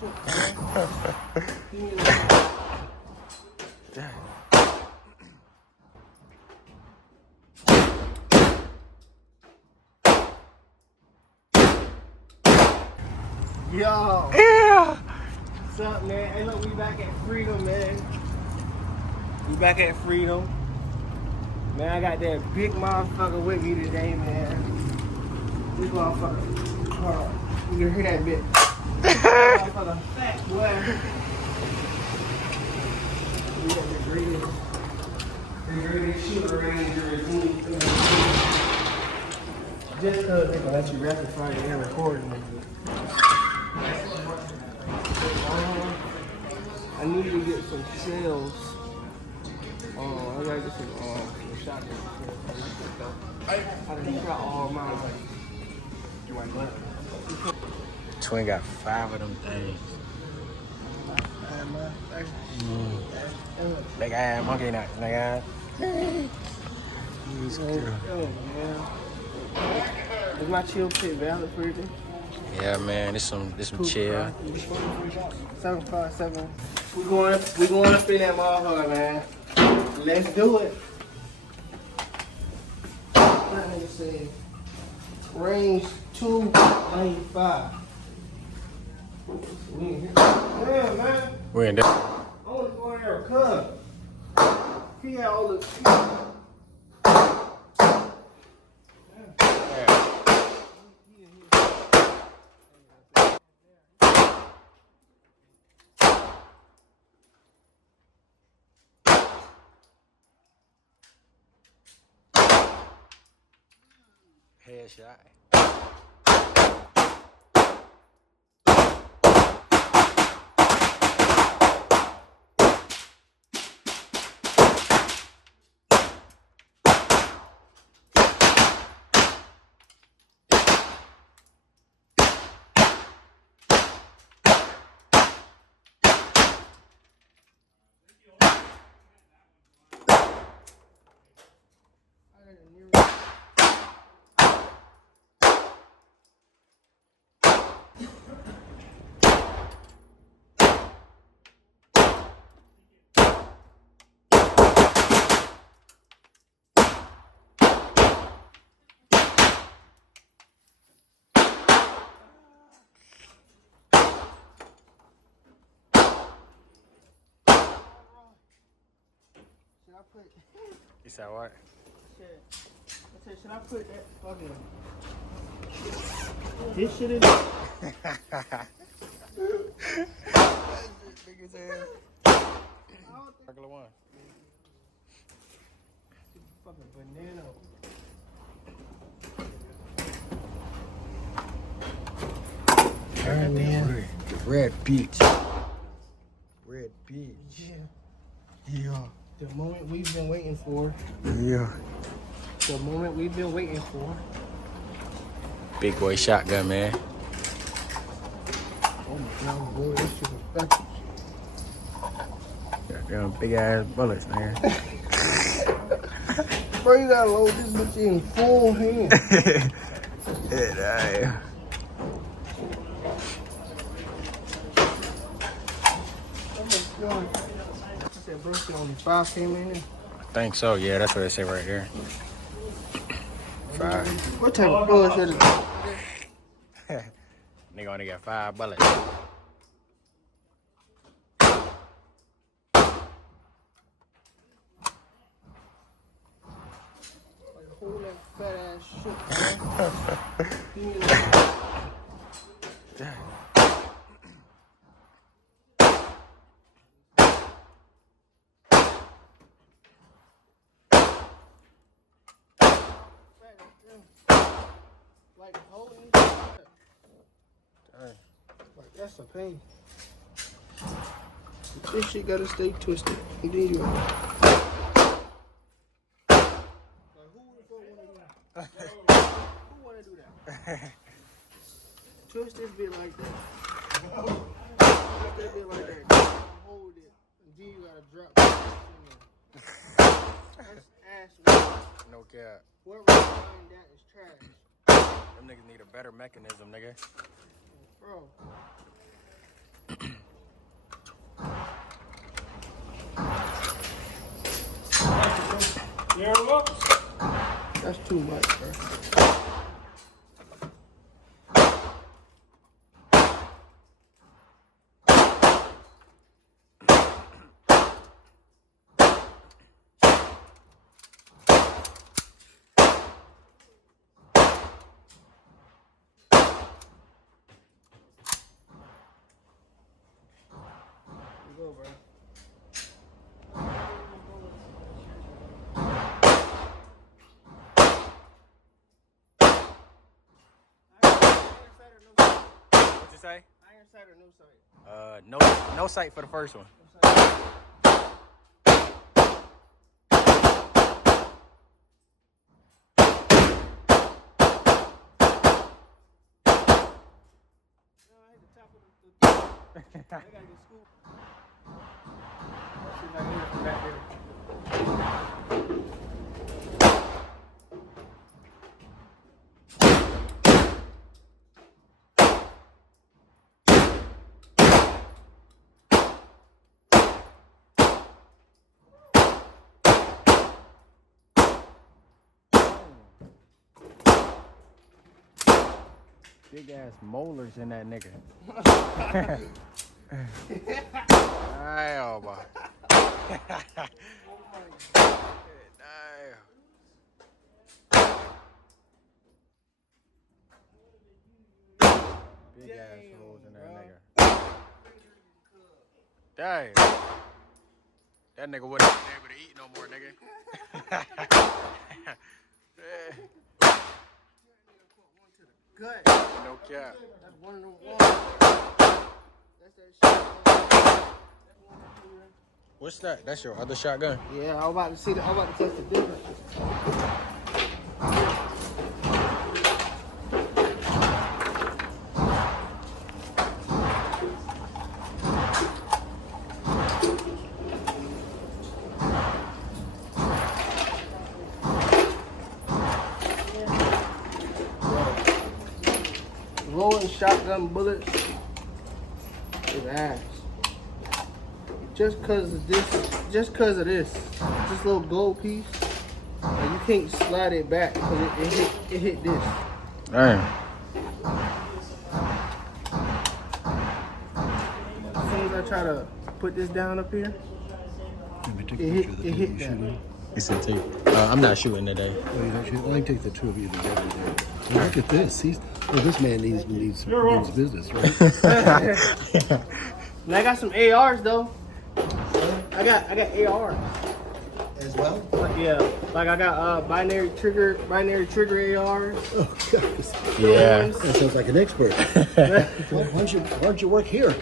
shit, man. Give me a Yo. Yeah. What's up, man? Hey, look, we back at Freedom, man. We back at Freedom. Man, I got that big motherfucker with me today, man. This motherfucker. Hold on. You can hear that bit. Motherfucker fat, boy. We got the greatest shooter ranger in me. Just because they can let you rectify your recording. I need to get some shells. I gotta get some shotgun shells. I done got all mine. You want what? Twin got 5 of them things. Big ass monkey nuts, nigga. He's cute. Oh, man. Is my chill pit valid for you? Yeah, man, this some chill. 757. We going up in that motherfucker, man. Let's do it. That nigga said range 295. We in here. Yeah, man. We're in there. I want to go in there and cut. He had all the. Headshot. Should I put? You said what? Shit. I said, should I put that fucking? This shit in there? Big as hell. Regular one. Fucking banana. Alright, man. Red Beach. Red Beach. Yeah. Yeah. The moment we've been waiting for. Yeah. The moment we've been waiting for. Big boy shotgun, man. Oh my god, boy, this shit is effective. Goddamn big ass bullets, man. Bro, you gotta load this bitch in full hand. Yeah. Oh my god. I said, bro, shit only 5 came in there. I think so, yeah, that's what they say right here. 5. What type of bullshit is that? Nigga only got 5 bullets. Hold that fat ass shit, man. Give me that. Like holding like that's a pain. This shit gotta stay twisted. And then you like who wanna do that? Twist this bit like that. Twist that bit like that. Hold it. And then you gotta drop this in there. That's ass work. No cap. Whoever designed that is trash. Them niggas need a better mechanism, nigga. Bro. That's too much, bro. Go, bro. What you say? Iron sight or no sight? No sight for the first one. No sight. No, I hit the top of the I gotta get scooped. Let's see if I can hit it from back there. Big ass molars in that nigga. Damn, boy. Damn. Big ass holes in that nigga. Damn. That nigga wouldn't have been able to eat no more, nigga. Gut. No cap. That's one of them ones. That's that shit. What's that? That's your other shotgun? Yeah, I'm about to see I'm about to test the difference. Rolling shotgun bullets is ass. Just cause of this little gold piece, and you can't slide it back because it hit this. Damn. As soon as I try to put this down up here, it hit that. It's a tape. I'm not shooting today. Only take the two of you together. Well, look at this. This man needs business, right? And I got some ARs though. I got ARs As well. Yeah, like I got binary trigger ARs. Oh God. Yeah. That sounds like an expert. Why don't you work here?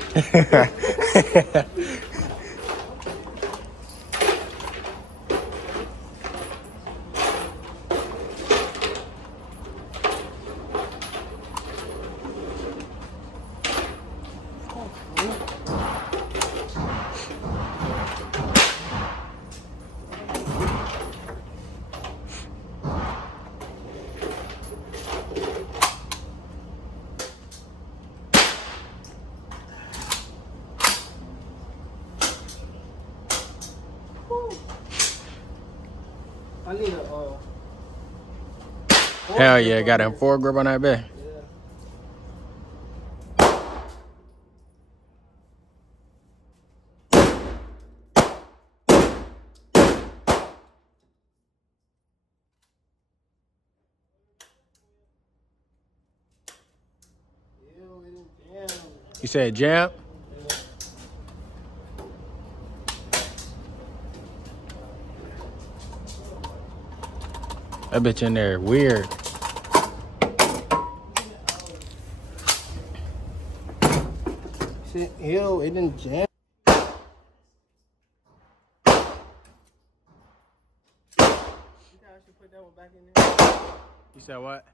I need a Hell yeah, got a foregrip on that bed. You said jam? That bitch in there weird. Ew, it didn't jam. Put that one back in there. You said what?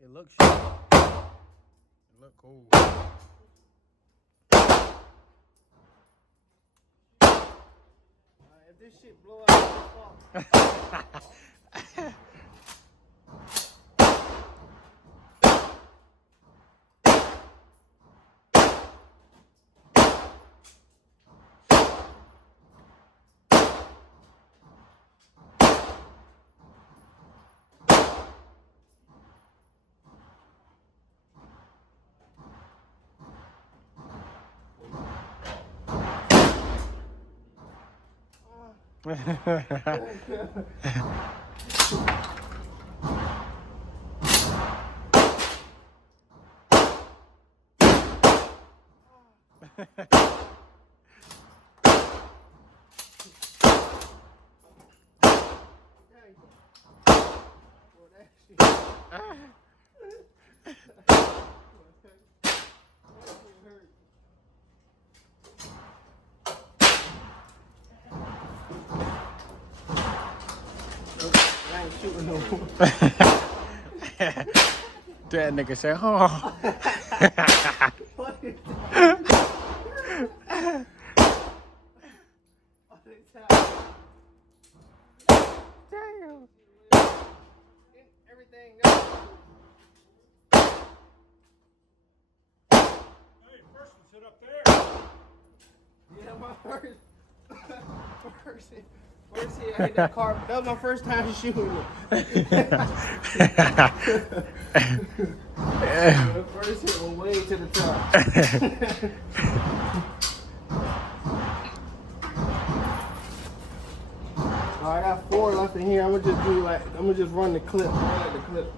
It looks shit. It look cool. If this shit blow out, it's fault. I ain't shooting no more. That nigga said, oh. What is that? Damn. Everything else. Hey, first one sit up there. Yeah, my first hit I hit that car. That was my first time shooting it. The first hit went way to the top. I got 4 left in here. I'm gonna just run the clip. Run the clip.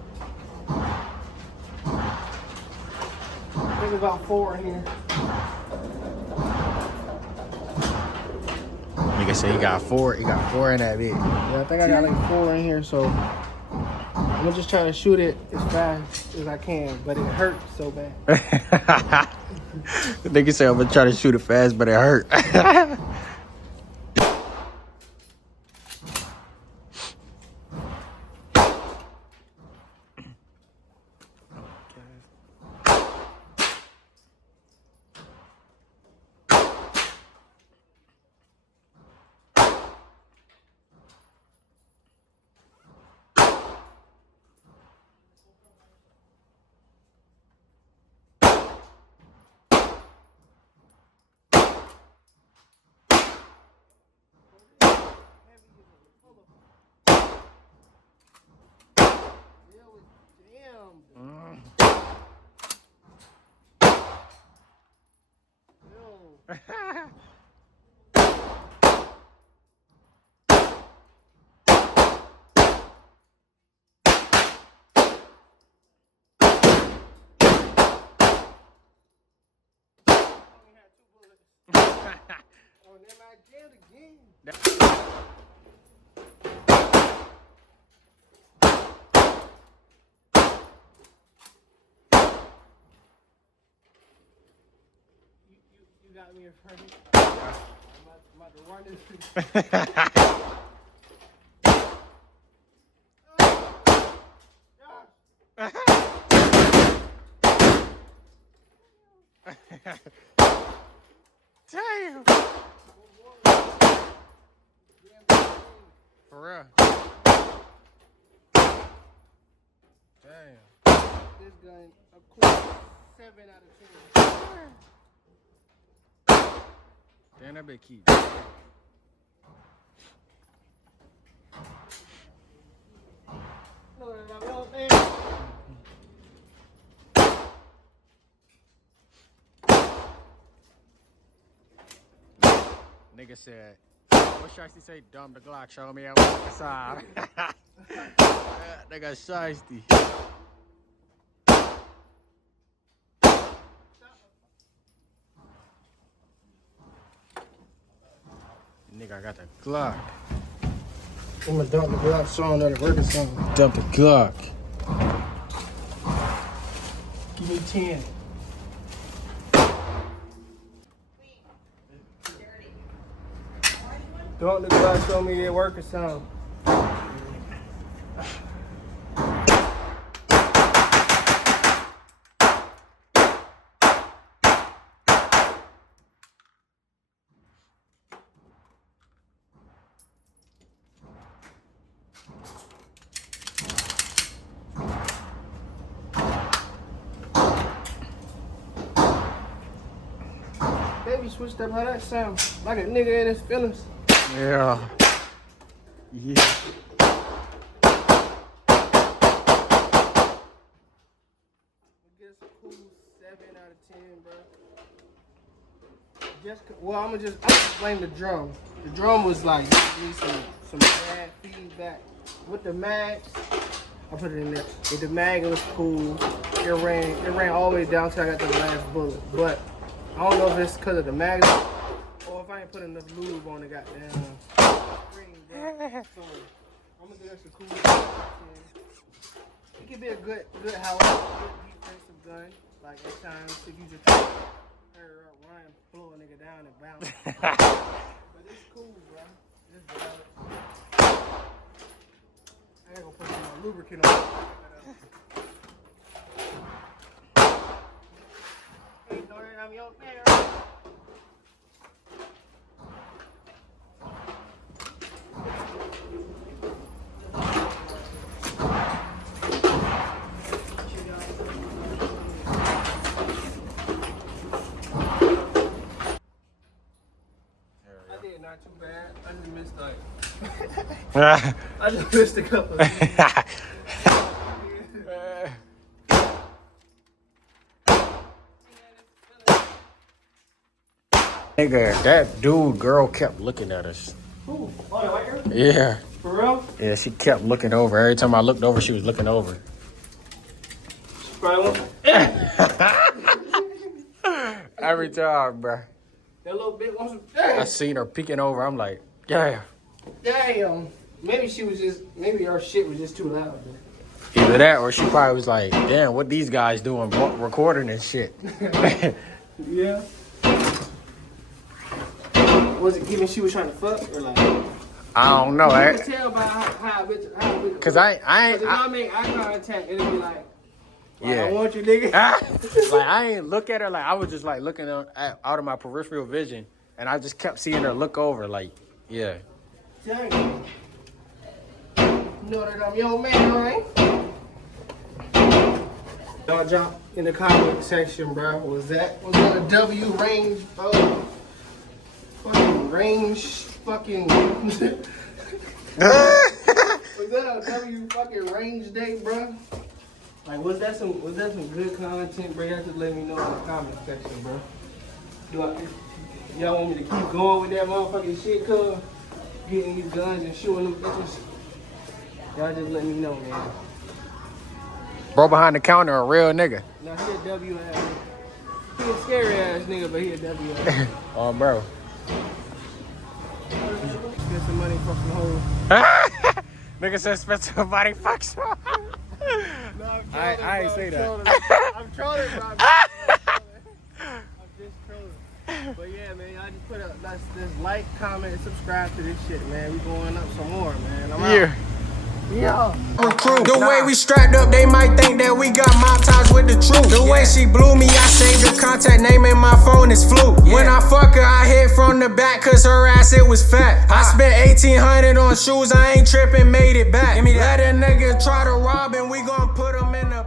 There's about 4 in here. Nigga said he got 4. He got 4 in that bitch. Yeah, I think I got like 4 in here, so I'm gonna just try to shoot it as fast as I can, but it hurts so bad. Nigga said I'm gonna try to shoot it fast, but it hurt. Oh, then I jammed again. You got me afraid. I'm about to run this. Damn. For real. Damn. This gun, a cool 7 out of 10. Damn, that bitch keep. Nigga said, what shiesty say? Dumb the Glock, show me out on the side. Nigga shiesty. Nigga, I got the Glock. I'm gonna dump the Glock song that it working song. Dump the Glock. Give me 10. Don't the Glock show me it working song. Baby switched up how that sound. Like a nigga in his feelings. Yeah. Yeah. It gets a cool 7 out of 10, bro. I'm gonna blame the drum. The drum was like giving me some bad feedback with the mags. I put it in there. With the mag, it was cool. It ran all the way down till I got to the last bullet. But I don't know if it's because of the mag or if I ain't put enough lube on the goddamn screen. So I'm gonna get us a cool. It could be a good house, good defensive gun. Like at times, if you just hurry up, run, blow a nigga down and bounce. But it's cool, bro. It's valid. I ain't gonna put some lubricant on it. Hey, Dorian, I'm your man. Not too bad. I just missed I just missed a couple of Nigga, that girl kept looking at us. Who? Oh, the white girl? Yeah. For real? Yeah, she kept looking over. Every time I looked over, she was looking over. She probably Every time, bruh. That little bit wants some. I seen her peeking over. I'm like, yeah. Damn. Maybe her shit was just too loud. Either that or she probably was like, damn, what these guys doing recording and shit. Yeah. Was it given she was trying to fuck or like? I don't know. You can tell by how bitch. Cause I If I make eye contact, it'll be like, yeah. I want you, nigga. Like I ain't look at her. Like I was just like looking out of my peripheral vision, and I just kept seeing her look over. Like, yeah. Dang. You know that I'm your man, right? Y'all drop in the comment section, bro. Was that a W range? Fucking was that a W fucking range day, bro? Like, was that some good content, bro? Y'all just let me know in the comment section, bro. Y'all want me to keep going with that motherfucking shit, cuz? Getting these guns and shooting them bitches? Y'all just let me know, man. Bro behind the counter, a real nigga. Nah, he a W ass nigga. He a scary ass nigga, but he a W ass. Oh, bro. Spend some money for some hoes. Nigga said spend some money, fuck some. No, I ain't say that. I'm trolling, bro. I'm just trolling. But yeah, man, I just put up this like, comment, and subscribe to this shit, man. We going up some more, man. I'm out. Yeah. The way we strapped up, they might think that we got mob ties with the truth. The way she blew me, I saved the contact name in my phone is Fluke. When I fuck her, I hit from the back, cause her ass, it was fat. I spent 1,800 on shoes, I ain't tripping, made it back. Let a nigga try to rob and we gon' put him in the